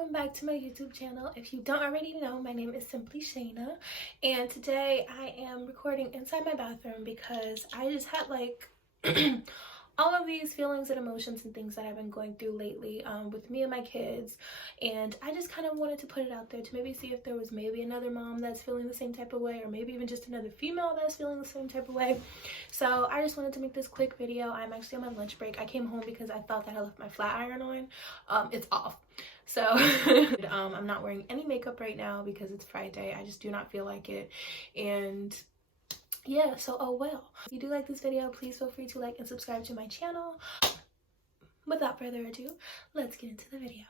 welcome back to my YouTube channel. If you don't already know, my name is simply Shayna, and today I am recording inside my bathroom because I just had like all of these feelings and emotions and things that I've been going through lately with me and my kids, and I just kind of wanted to put it out there to maybe see if there was maybe another mom that's feeling the same type of way, or maybe even just another female that's feeling the same type of way. So I just wanted to make this quick video. I'm actually on my lunch break. I came home because I thought that I left my flat iron on. It's off. So I'm not wearing any makeup right now because it's Friday. I just do not feel like it. And yeah, so oh well. If you do like this video, please feel free to like and subscribe to my channel. Without further ado, let's get into the video.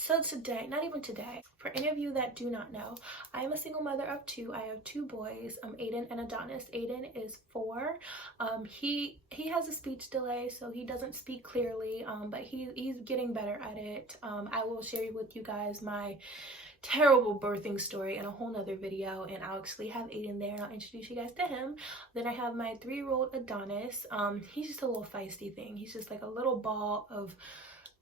So today, not even today, for any of you that do not know, I am a single mother of two. I have two boys, Aiden and Adonis. Aiden is 4. He has a speech delay, so he doesn't speak clearly, but he's getting better at it. I will share with you guys my terrible birthing story in a whole nother video, and I'll actually have Aiden there and I'll introduce you guys to him. Then I have my 3-year-old Adonis. He's just a little feisty thing. He's just like a little ball of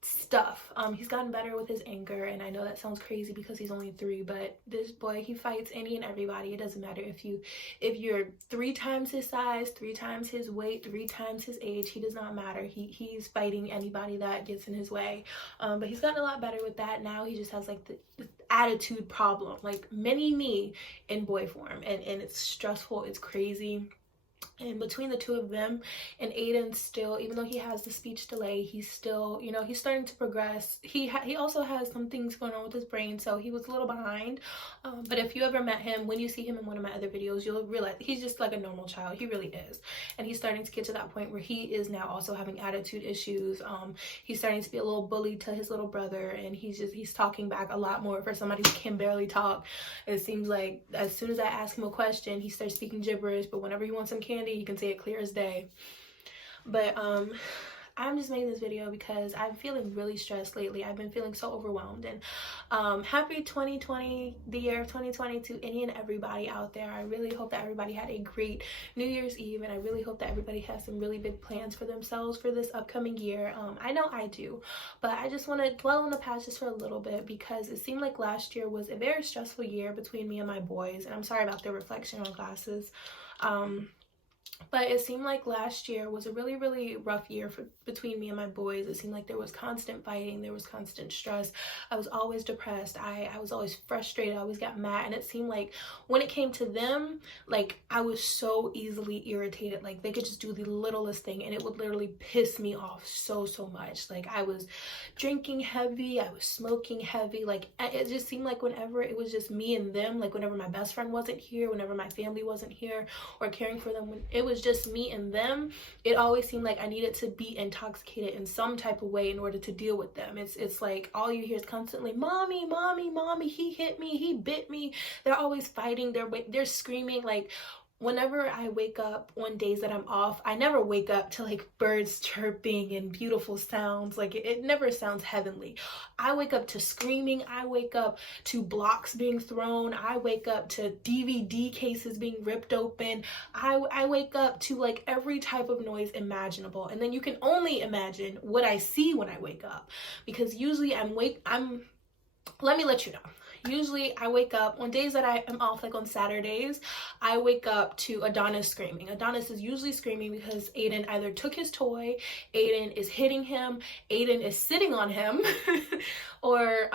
stuff. He's gotten better with his anger, and I know that sounds crazy because he's only 3, but this boy, he fights any and everybody. It doesn't matter if you're 3 times his size, 3 times his weight, 3 times his age. He does not matter. He's fighting anybody that gets in his way. But he's gotten a lot better with that. Now he just has like the attitude problem, like mini me in boy form, and it's stressful. It's crazy. And between the two of them, and Aiden still, even though he has the speech delay, he's still, you know, he's starting to progress. He also has some things going on with his brain, so he was a little behind. But if you ever met him, when you see him in one of my other videos, you'll realize he's just like a normal child. He really is. And he's starting to get to that point where he is now also having attitude issues. He's starting to be a little bully to his little brother, and he's talking back a lot more for somebody who can barely talk. It seems like as soon as I ask him a question, he starts speaking gibberish, but whenever he wants some candy, you can say it clear as day. But I'm just making this video because I'm feeling really stressed lately. I've been feeling so overwhelmed, and happy 2020, the year of 2020, to any and everybody out there. I really hope that everybody had a great New Year's Eve, and I really hope that everybody has some really big plans for themselves for this upcoming year. I know I do, but I just want to dwell on the past just for a little bit because it seemed like last year was a very stressful year between me and my boys, and I'm sorry about the reflection on glasses. But it seemed like last year was a really, really rough year between me and my boys. It seemed like there was constant fighting. There was constant stress. I was always depressed. I was always frustrated. I always got mad. And it seemed like when it came to them, like I was so easily irritated. Like they could just do the littlest thing and it would literally piss me off so much. Like I was drinking heavy. I was smoking heavy. Like it just seemed like whenever it was just me and them, like whenever my best friend wasn't here, whenever my family wasn't here or caring for them, when it was just me and them, it always seemed like I needed to be intoxicated in some type of way in order to deal with them. It's like all you hear is constantly, mommy, mommy, mommy, he hit me, he bit me. They're always fighting, they're screaming. Like whenever I wake up on days that I'm off, I never wake up to like birds chirping and beautiful sounds. Like it never sounds heavenly. I wake up to screaming. I wake up to blocks being thrown. I wake up to DVD cases being ripped open. I wake up to like every type of noise imaginable. And then you can only imagine what I see when I wake up, because usually let me let you know. Usually I wake up on days that I am off, like on Saturdays, I wake up to Adonis screaming. Adonis is usually screaming because Aiden either took his toy, Aiden is hitting him, Aiden is sitting on him, or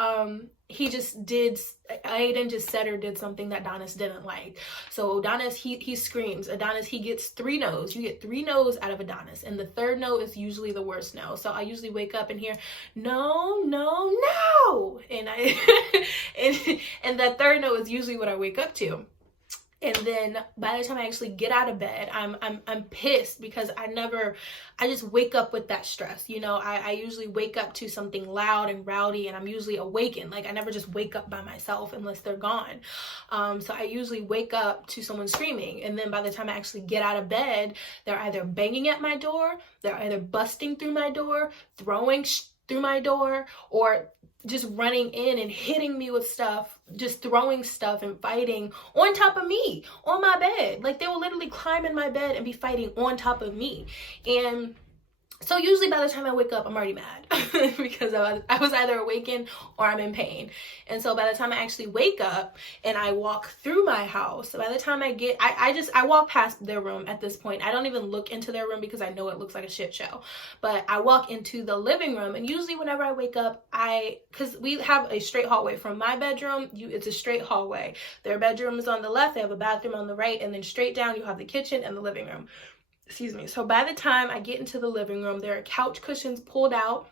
Aiden just said or did something that Adonis didn't like. So Adonis, he screams. Adonis, he gets 3 no's. You get 3 no's out of Adonis, and the 3rd no is usually the worst no. So I usually wake up and hear no, no, no, and and that 3rd no is usually what I wake up to. And then by the time I actually get out of bed, I'm pissed because I just wake up with that stress. You know, I usually wake up to something loud and rowdy, and I'm usually awakened. Like I never just wake up by myself unless they're gone. So I usually wake up to someone screaming. And then by the time I actually get out of bed, they're either banging at my door, they're either busting through my door, throwing through my door, or just running in and hitting me with stuff, just throwing stuff and fighting on top of me, on my bed. Like they will literally climb in my bed and be fighting on top of me. And So usually by the time I wake up, I'm already mad because I was either awakened or I'm in pain. And so by the time I actually wake up and I walk through my house, so by the time I walk past their room at this point. I don't even look into their room because I know it looks like a shit show. But I walk into the living room, and usually whenever I wake up, because we have a straight hallway from my bedroom, it's a straight hallway. Their bedroom is on the left, they have a bathroom on the right, and then straight down you have the kitchen and the living room. Excuse me. So by the time I get into the living room, there are couch cushions pulled out.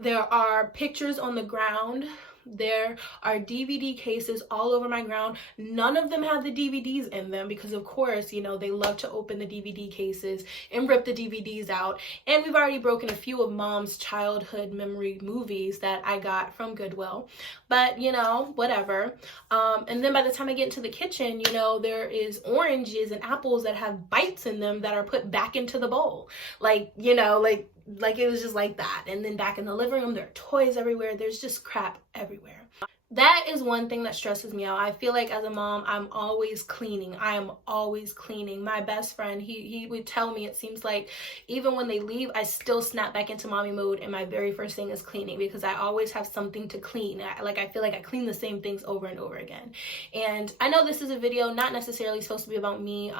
There are pictures on the ground. There are DVD cases all over my ground. None of them have the DVDs in them because, of course, you know, they love to open the DVD cases and rip the DVDs out. And we've already broken a few of mom's childhood memory movies that I got from Goodwill. But, you know, whatever. And then by the time I get into the kitchen, you know, there is oranges and apples that have bites in them that are put back into the bowl. Like, you know, like it was just like that. And then back in the living room, there are toys everywhere. There's just crap everywhere. That is one thing that stresses me out. I feel like as a mom, I'm always cleaning. I am always cleaning. My best friend, he would tell me, it seems like even when they leave, I still snap back into mommy mode, and my very first thing is cleaning because I always have something to clean. I feel like I clean the same things over and over again. And I know this is a video not necessarily supposed to be about me,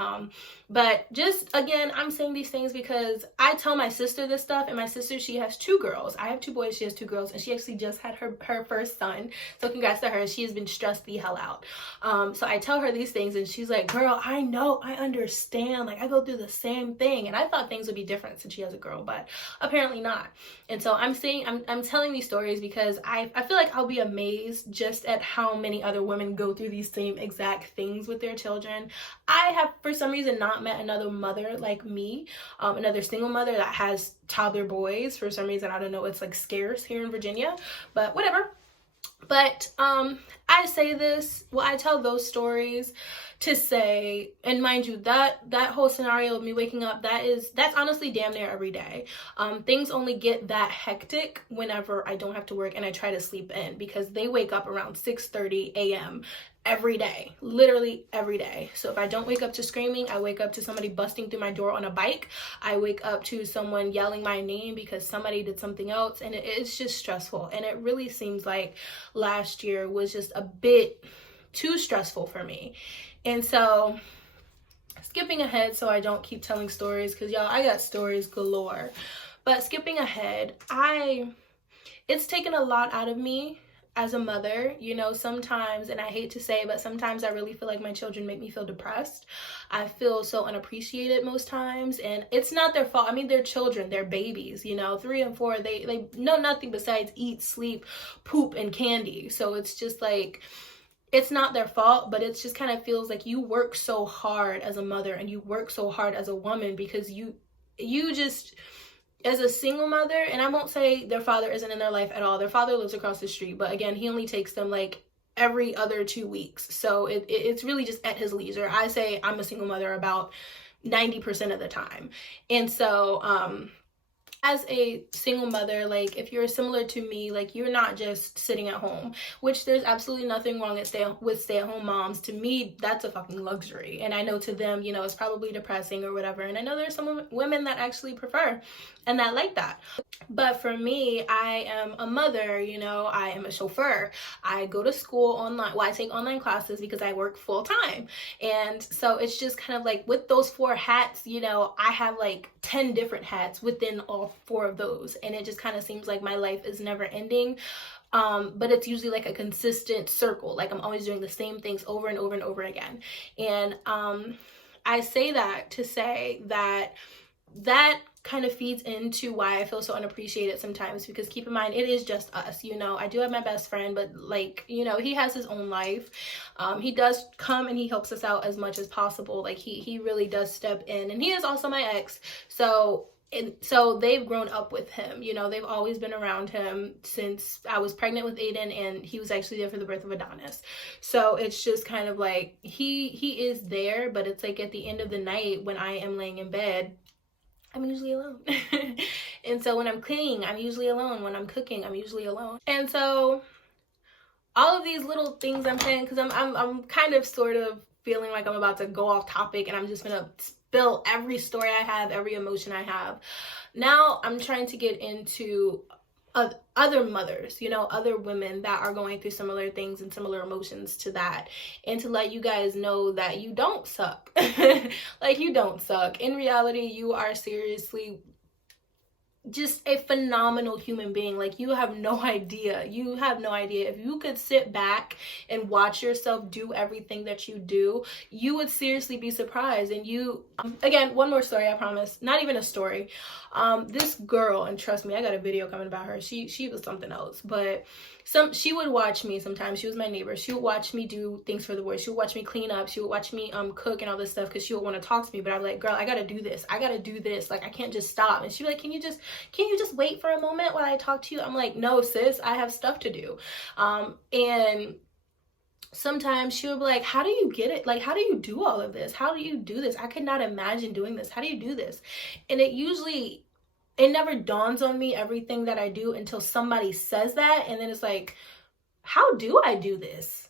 but just, again, I'm saying these things because I tell my sister this stuff, and my sister, she has 2 girls. I have 2 boys, she has 2 girls, and she actually just had her first son. So congrats to her. She has been stressed the hell out. So I tell her these things, and she's like, girl, I know, I understand. Like, I go through the same thing. And I thought things would be different since she has a girl, but apparently not. And so I'm telling these stories because I feel like I'll be amazed just at how many other women go through these same exact things with their children. I have, for some reason, not met another mother like me, another single mother that has toddler boys. For some reason, I don't know, it's like scarce here in Virginia, but whatever. But I say this, well, I tell those stories to say, and mind you, that whole scenario of me waking up, that's honestly damn near every day. Things only get that hectic whenever I don't have to work and I try to sleep in, because they wake up around 6:30 a.m. every day, literally every day. So if I don't wake up to screaming, I wake up to somebody busting through my door on a bike. I wake up to someone yelling my name because somebody did something else, and it's just stressful. And it really seems like last year was just a bit too stressful for me. And so, skipping ahead so I don't keep telling stories, because y'all, I got stories galore. But skipping ahead, it's taken a lot out of me as a mother, you know, sometimes, and I hate to say, but sometimes I really feel like my children make me feel depressed. I feel so unappreciated most times, and it's not their fault. I mean, they're children, they're babies, you know, 3 and 4, they know nothing besides eat, sleep, poop, and candy. So it's just like, it's not their fault, but it just kind of feels like you work so hard as a mother and you work so hard as a woman because you just, as a single mother, and I won't say their father isn't in their life at all. Their father lives across the street, but again, he only takes them like every other 2 weeks. So it's really just at his leisure. I say I'm a single mother about 90% of the time. And so, as a single mother, like if you're similar to me, like you're not just sitting at home, which there's absolutely nothing wrong with stay-at-home moms. To me, that's a fucking luxury. And I know to them, you know, it's probably depressing or whatever. And I know there's some women that actually prefer and that like that. But for me, I am a mother, you know, I am a chauffeur. I go to school online. Well, I take online classes because I work full time. And so it's just kind of like with those 4 hats, you know, I have like 10 different hats within all 4 of those. And it just kind of seems like my life is never ending. But it's usually like a consistent circle. Like I'm always doing the same things over and over and over again. And I say that to say that kind of feeds into why I feel so unappreciated sometimes, because keep in mind, it is just us, you know. I do have my best friend, but like, you know, he has his own life. He does come and he helps us out as much as possible. Like he really does step in, and he is also my ex. So they've grown up with him, you know, they've always been around him since I was pregnant with Aiden, and he was actually there for the birth of Adonis. So it's just kind of like he is there, but it's like at the end of the night when I am laying in bed, I'm usually alone. And so when I'm cleaning, I'm usually alone. When I'm cooking, I'm usually alone. And so all of these little things I'm saying, because I'm kind of sort of feeling like I'm about to go off topic and I'm just gonna spill every story I have, every emotion I have. Now I'm trying to get into other mothers, you know, other women that are going through similar things and similar emotions to that, and to let you guys know that you don't suck. Like, you don't suck. In reality, you are seriously just a phenomenal human being. Like, you have no idea. You have no idea. If you could sit back and watch yourself do everything that you do, you would seriously be surprised. And you, again, one more story, I promise. Not even a story. This girl, and trust me, I got a video coming about her. She was something else. But she would watch me sometimes. She was my neighbor. She would watch me do things for the boys. She would watch me clean up. She would watch me cook and all this stuff, because she would want to talk to me. But I'm like, girl, I gotta do this. I gotta do this. Like, I can't just stop. And she'd be like, can you just wait for a moment while I talk to you? I'm like, no, sis, I have stuff to do. And sometimes she would be like, how do you get it? Like, how do you do all of this? How do you do this? I could not imagine doing this. How do you do this? And it never dawns on me everything that I do until somebody says that. And then it's like, how do I do this?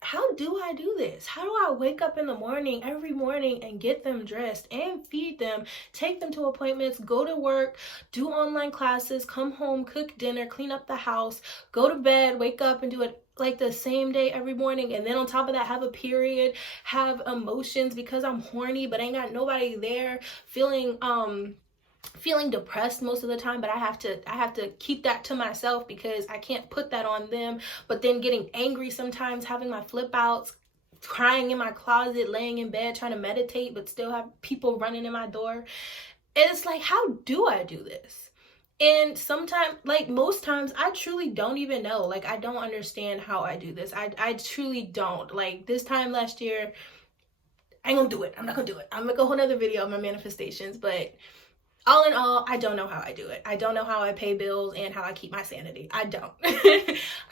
How do I do this? How do I wake up in the morning, every morning, and get them dressed and feed them, take them to appointments, go to work, do online classes, come home, cook dinner, clean up the house, go to bed, wake up and do it like the same day every morning, and then on top of that have a period, have emotions because I'm horny but ain't got nobody there, feeling depressed most of the time, but I have to keep that to myself because I can't put that on them. But then getting angry sometimes, having my flip outs, crying in my closet, laying in bed trying to meditate, but still have people running in my door. And it's like, how do I do this? And sometimes, like most times, I truly don't even know. Like, I don't understand how I do this. I truly don't. Like, this time last year, I ain't gonna do it. I'm not gonna do it. I'm gonna make a whole nother video of my manifestations, but all in all, I don't know how I do it. I don't know how I pay bills and how I keep my sanity. I don't.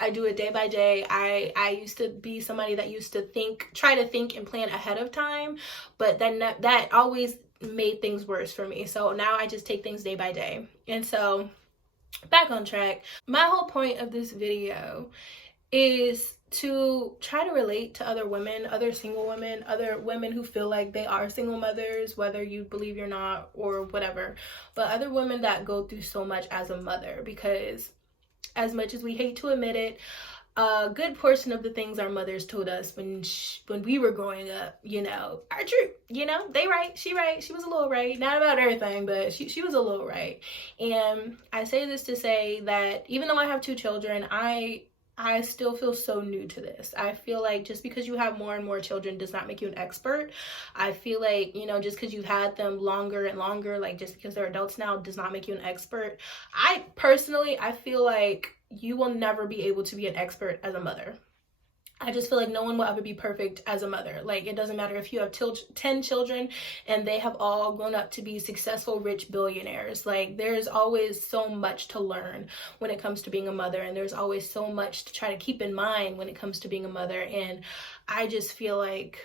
I do it day by day. I used to be somebody that used to try to think and plan ahead of time, but then that always made things worse for me. So now I just take things day by day. And so, back on track. My whole point of this video is to try to relate to other women, other single women, other women who feel like they are single mothers, whether you believe you're not or whatever, but other women that go through so much as a mother. Because as much as we hate to admit it, a good portion of the things our mothers told us when we were growing up, you know, are true. You know, they right, she was a little right. Not about everything, but she was a little right. And I say this to say that even though I have 2 children, I still feel so new to this. I feel like just because you have more and more children does not make you an expert. I feel like, you know, just because you've had them longer and longer, like just because they're adults now does not make you an expert. I feel like you will never be able to be an expert as a mother. I just feel like no one will ever be perfect as a mother. Like, it doesn't matter if you have 10 children and they have all grown up to be successful, rich billionaires. Like, there's always so much to learn when it comes to being a mother, and there's always so much to try to keep in mind when it comes to being a mother. And I just feel like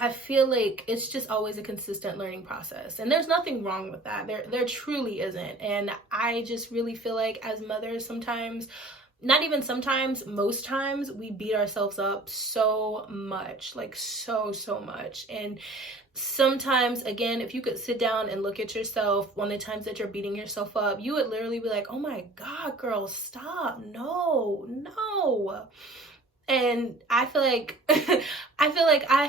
it's just always a consistent learning process, and there's nothing wrong with that. There truly isn't. And I just really feel like as mothers, sometimes, not even sometimes, most times, we beat ourselves up so much, like so much. And sometimes, again, if you could sit down and look at yourself, one of the times that you're beating yourself up, you would literally be like, oh my God, girl, stop. No. And I feel like I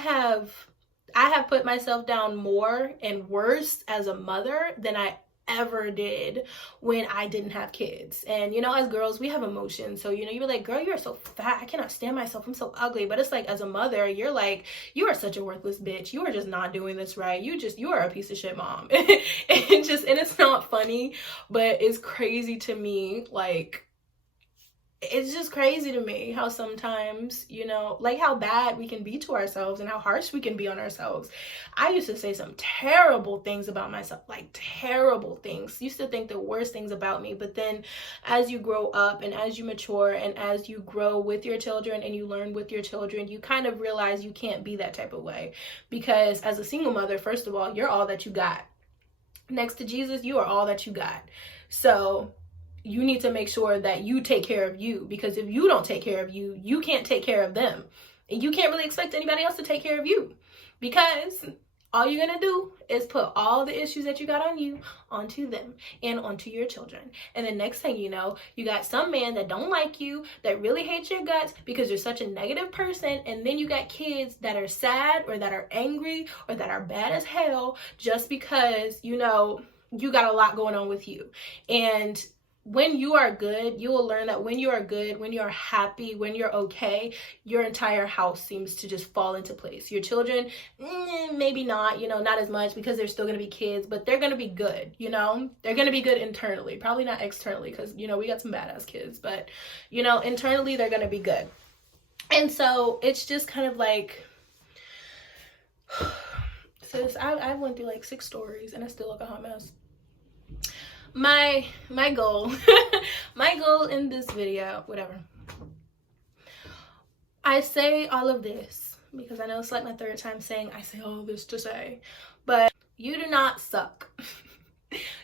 have put myself down more and worse as a mother than I ever did when I didn't have kids. And you know, as girls, we have emotions. So, you know, you're like, girl, you're so fat, I cannot stand myself, I'm so ugly. But it's like, as a mother, you're like, you are such a worthless bitch, you are just not doing this right, you are a piece of shit mom. And it's not funny, but it's crazy to me. Like, it's just crazy to me how sometimes, you know, like how bad we can be to ourselves and how harsh we can be on ourselves. I used to say some terrible things about myself, like terrible things. Used to think the worst things about me. But then as you grow up and as you mature and as you grow with your children and you learn with your children, you kind of realize you can't be that type of way. Because as a single mother, first of all, you're all that you got. Next to Jesus, you are all that you got. So you need to make sure that you take care of you, because if you don't take care of you, you can't take care of them. You can't really expect anybody else to take care of you, because all you're gonna do is put all the issues that you got on you onto them and onto your children. And the next thing you know, you got some man that don't like you, that really hates your guts because you're such a negative person. And then you got kids that are sad or that are angry or that are bad as hell just because, you know, you got a lot going on with you. And when you are good, you will learn that when you are good, when you're happy, when you're okay, your entire house seems to just fall into place. Your children, maybe not, you know, not as much, because they're still going to be kids, but they're going to be good, you know? They're going to be good internally, probably not externally, because, you know, we got some badass kids, but, you know, internally they're going to be good. And so it's just kind of like, sis, I went through like 6 stories and I still look a hot mess. My goal my goal in this video, whatever, I say all of this because I know it's like my 3rd time saying I say all of this to say, but you do not suck.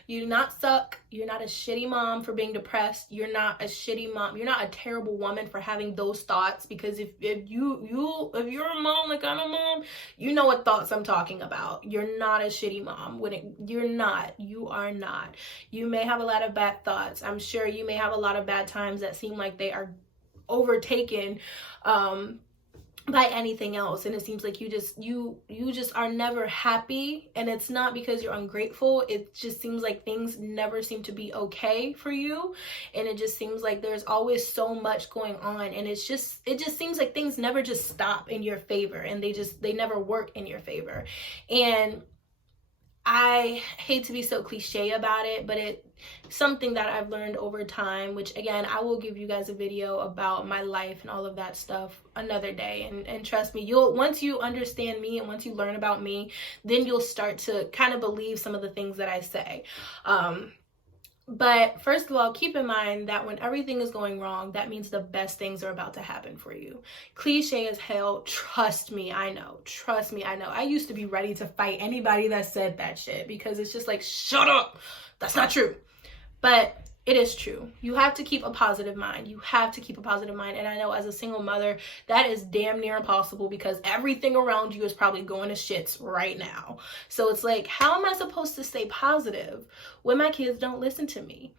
You do not suck. You're not a shitty mom for being depressed. You're not a shitty mom. You're not a terrible woman for having those thoughts, because if you're a mom like I'm a mom, you know what thoughts I'm talking about. You're not a shitty mom. You're not. You are not. You may have a lot of bad thoughts. I'm sure you may have a lot of bad times that seem like they are overtaken by anything else, and it seems like you just are never happy. And it's not because you're ungrateful, it just seems like things never seem to be okay for you, and it just seems like there's always so much going on, and it just seems like things never just stop in your favor, and they never work in your favor. And I hate to be so cliche about it, but it's something that I've learned over time, which again, I will give you guys a video about my life and all of that stuff another day. And trust me, once you understand me and once you learn about me, then you'll start to kind of believe some of the things that I say. But first of all, keep in mind that when everything is going wrong, that means the best things are about to happen for you. Cliche as hell. Trust me, I know. Trust me, I know. I used to be ready to fight anybody that said that shit, because it's just like, shut up. That's not true. But it is true. You have to keep a positive mind. You have to keep a positive mind. And I know as a single mother, that is damn near impossible, because everything around you is probably going to shits right now. So it's like, how am I supposed to stay positive when my kids don't listen to me?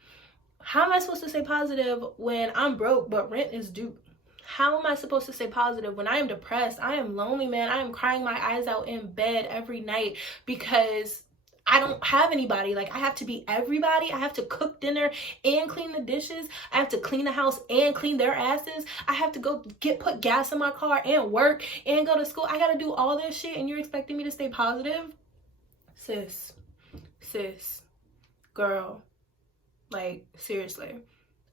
How am I supposed to stay positive when I'm broke but rent is due? How am I supposed to stay positive when I am depressed? I am lonely, man. I am crying my eyes out in bed every night because I don't have anybody. Like, I have to be everybody. I have to cook dinner and clean the dishes. I have to clean the house and clean their asses. I have to go put gas in my car and work and go to school. I gotta do all this shit, and you're expecting me to stay positive? Sis, girl, like, seriously,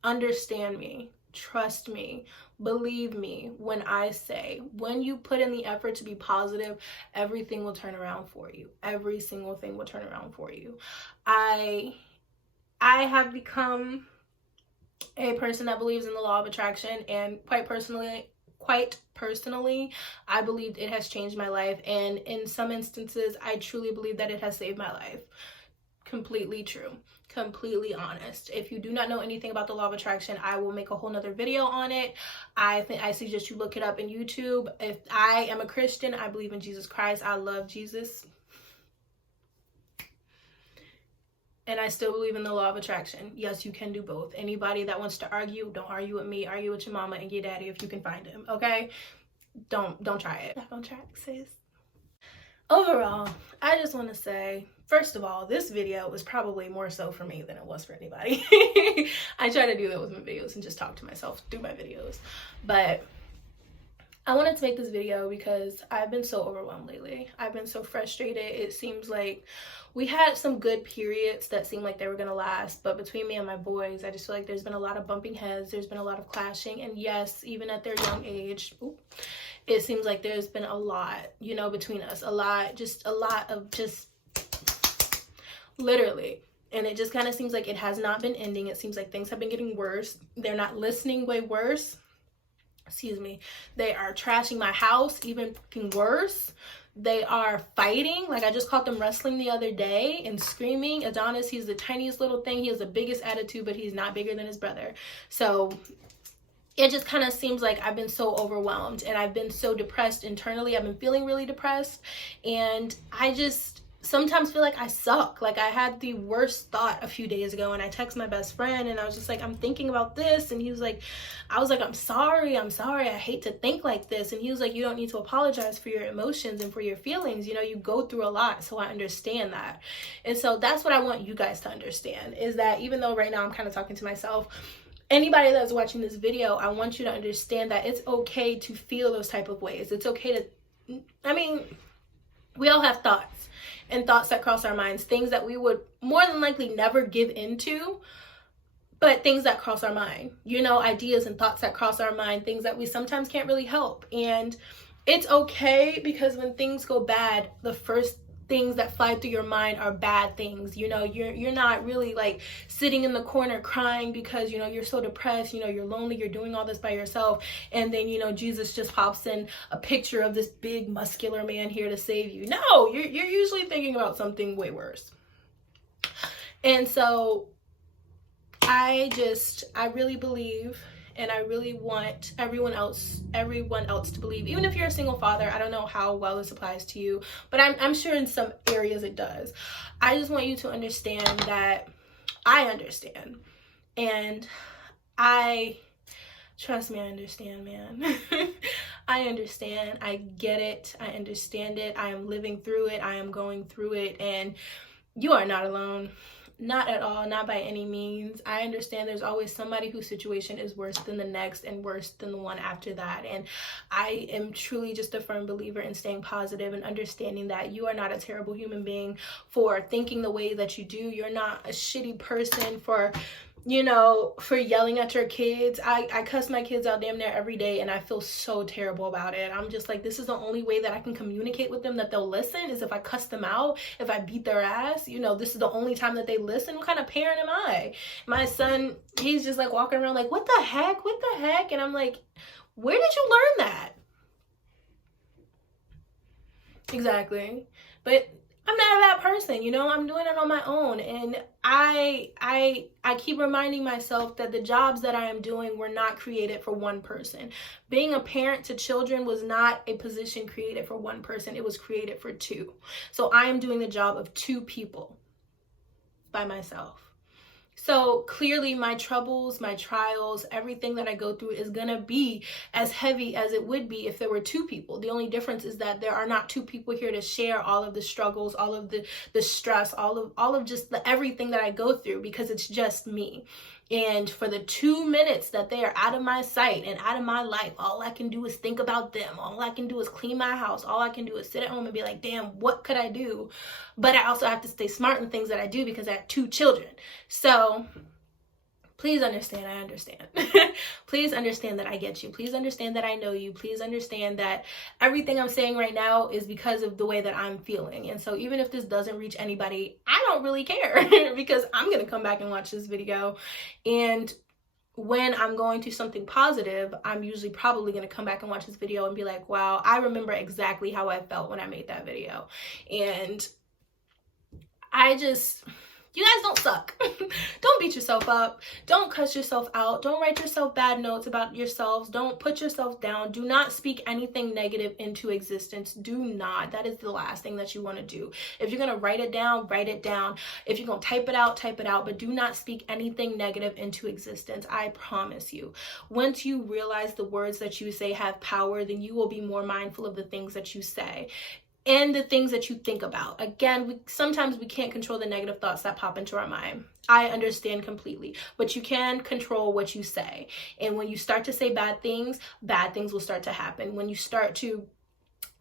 understand me. Trust me, believe me when I say, when you put in the effort to be positive, everything will turn around for you. Every single thing will turn around for you. I have become a person that believes in the law of attraction, and quite personally, I believe it has changed my life, and in some instances, I truly believe that it has saved my life. Completely true. Completely honest. If you do not know anything about the law of attraction, I will make a whole nother video on it. I suggest you look it up in YouTube. If I am a Christian, I believe in Jesus Christ. I love Jesus. And I still believe in the law of attraction. Yes, you can do both. Anybody that wants to argue, don't argue with me. Argue with your mama and your daddy if you can find him, okay? Don't try it. Back on track, sis. Overall, I just want to say, first of all, this video was probably more so for me than it was for anybody. I try to do that with my videos and just talk to myself through my videos. But I wanted to make this video because I've been so overwhelmed lately. I've been so frustrated. It seems like we had some good periods that seemed like they were going to last, but between me and my boys, I just feel like there's been a lot of bumping heads. There's been a lot of clashing. And yes, even at their young age, it seems like there's been a lot, you know, between us. A lot of literally. And it just kind of seems like it has not been ending. It seems like things have been getting worse. They're not listening, way worse. Excuse me. They are trashing my house, even fucking worse. They are fighting. Like, I just caught them wrestling the other day and screaming. Adonis, he's the tiniest little thing. He has the biggest attitude, but he's not bigger than his brother. So it just kind of seems like I've been so overwhelmed and I've been so depressed internally. I've been feeling really depressed, and I just sometimes feel like I suck. Like I had the worst thought a few days ago, and I texted my best friend and I was just like, I'm thinking about this, and he was like, I was like, I'm sorry, I hate to think like this. And he was like, you don't need to apologize for your emotions and for your feelings, you know, you go through a lot, so I understand that. And so that's what I want you guys to understand, is that even though right now I'm kind of talking to myself, anybody that's watching this video, I want you to understand that it's okay to feel those type of ways. It's okay to, I mean, we all have thoughts and thoughts that cross our minds, things that we would more than likely never give into, but things that cross our mind, you know, ideas and thoughts that cross our mind, things that we sometimes can't really help. And it's okay, because when things go bad, the first things that fly through your mind are bad things. You know, you're not really like sitting in the corner crying because, you know, you're so depressed, you know, you're lonely, you're doing all this by yourself, and then, you know, Jesus just pops in a picture of this big muscular man here to save you. No, you're usually thinking about something way worse. And so I really believe, and I really want everyone else to believe, even if you're a single father. I don't know how well this applies to you, but I'm sure in some areas it does. I just want you to understand that I understand, and trust me, I understand, man. I understand. I get it. I understand it. I am living through it. I am going through it, and you are not alone. Not at all, not by any means. I understand there's always somebody whose situation is worse than the next and worse than the one after that. And I am truly just a firm believer in staying positive and understanding that you are not a terrible human being for thinking the way that you do. You're not a shitty person for, you know, for yelling at your kids. I cuss my kids out damn near every day, and I feel so terrible about it. I'm just like, this is the only way that I can communicate with them that they'll listen, is if I cuss them out, if I beat their ass. You know, this is the only time that they listen. What kind of parent am I? My son, he's just like walking around like, what the heck? And I'm like, where did you learn that? Exactly. But I'm not a bad person, you know, I'm doing it on my own. And I keep reminding myself that the jobs that I am doing were not created for one person. Being a parent to children was not a position created for one person. It was created for two. So I am doing the job of two people by myself. So clearly my troubles, my trials, everything that I go through is going to be as heavy as it would be if there were two people. The only difference is that there are not two people here to share all of the struggles, all of the stress, all of just the everything that I go through, because it's just me. And for the 2 minutes that they are out of my sight and out of my life, all I can do is think about them. All I can do is clean my house. All I can do is sit at home and be like, damn, what could I do? But I also have to stay smart in things that I do because I have 2 children. So please understand, I understand. Please understand that I get you. Please understand that I know you. Please understand that everything I'm saying right now is because of the way that I'm feeling. And so even if this doesn't reach anybody, I don't really care because I'm going to come back and watch this video. And when I'm going through something positive, I'm usually probably going to come back and watch this video and be like, wow, I remember exactly how I felt when I made that video. And you guys don't suck. Don't beat yourself up. Don't cuss yourself out. Don't write yourself bad notes about yourselves. Don't put yourself down. Do not speak anything negative into existence. Do not. That is the last thing that you want to do. If you're going to write it down, write it down. If you're going to type it out, type it out. But do not speak anything negative into existence. I promise you. Once you realize the words that you say have power, then you will be more mindful of the things that you say and the things that you think about. Again, sometimes we can't control the negative thoughts that pop into our mind. I understand completely, but you can control what you say. And when you start to say bad things will start to happen. When you start to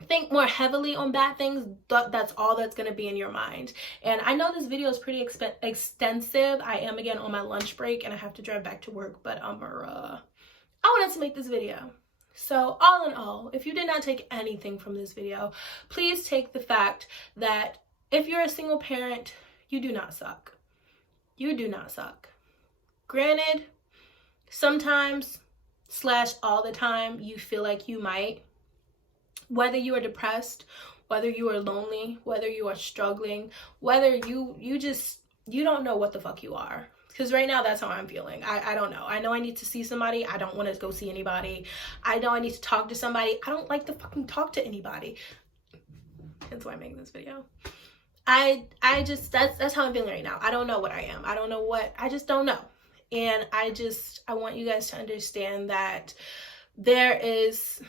think more heavily on bad things, that's all that's going to be in your mind. And I know this video is pretty extensive. I am again on my lunch break and I have to drive back to work, but I wanted to make this video. So all in all, if you did not take anything from this video, please take the fact that if you're a single parent, you do not suck. You do not suck. Granted, sometimes / all the time, you feel like you might. Whether you are depressed, whether you are lonely, whether you are struggling, whether you don't know what the fuck you are. Because right now, that's how I'm feeling. I don't know. I know I need to see somebody. I don't want to go see anybody. I know I need to talk to somebody. I don't like to fucking talk to anybody. That's why I'm making this video. I just, that's how I'm feeling right now. I don't know what I am. I don't know what, I just don't know. And I want you guys to understand that there's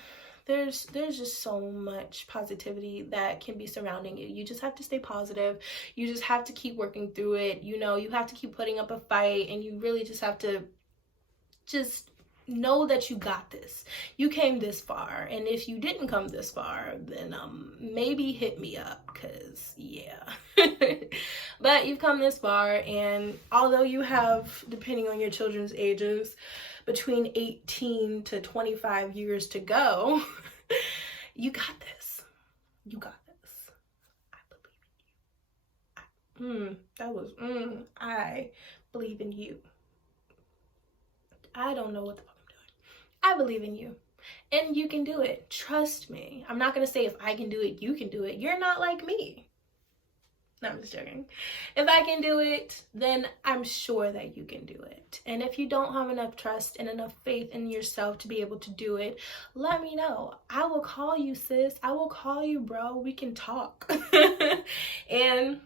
just so much positivity that can be surrounding you. You just have to stay positive. You just have to keep working through it. You know, you have to keep putting up a fight, and you really just have to just know that you got this. You came this far, and if you didn't come this far, then maybe hit me up, because yeah. But you've come this far, and although you have, depending on your children's ages, between 18 to 25 years to go, you got this. You got this. I believe in you. I believe in you. I don't know what the fuck I'm doing. I believe in you. And you can do it. Trust me. I'm not going to say if I can do it, you can do it. You're not like me. No, I'm just joking. If I can do it, then I'm sure that you can do it. And if you don't have enough trust and enough faith in yourself to be able to do it, let me know. I will call you, sis. I will call you, bro. We can talk. And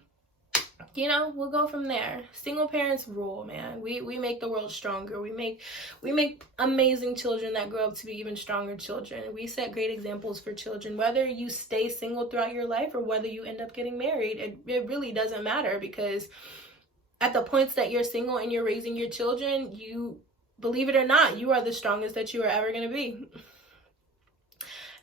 you know, we'll go from there. Single parents rule, man. We make the world stronger. We make amazing children that grow up to be even stronger children. We set great examples for children. Whether you stay single throughout your life or whether you end up getting married, it really doesn't matter, because at the points that you're single and you're raising your children, you, believe it or not, you are the strongest that you are ever going to be.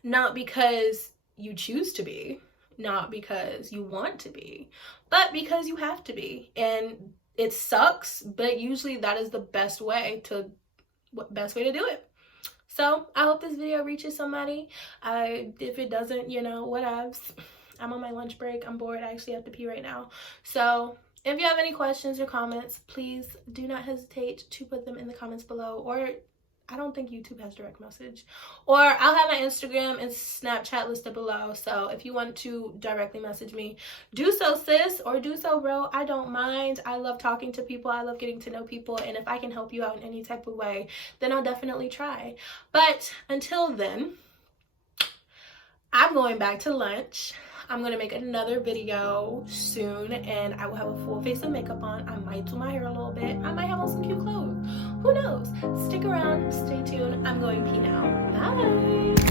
Not because you choose to be, not because you want to be, but because you have to be. And it sucks, but usually that is the best way to do it. So I hope this video reaches somebody. If it doesn't, you know, whatevs. I'm on my lunch break. I'm bored. I actually have to pee right now. So if you have any questions or comments, please do not hesitate to put them in the comments below. Or I don't think YouTube has direct message. Or I'll have my Instagram and Snapchat listed below. So if you want to directly message me, do so, sis, or do so, bro. I don't mind. I love talking to people. I love getting to know people. And if I can help you out in any type of way, then I'll definitely try. But until then, I'm going back to lunch. I'm going to make another video soon, and I will have a full face of makeup on. I might do my hair a little bit. I might have on some cute clothes. Who knows? Stick around. Stay tuned. I'm going pee now. Bye.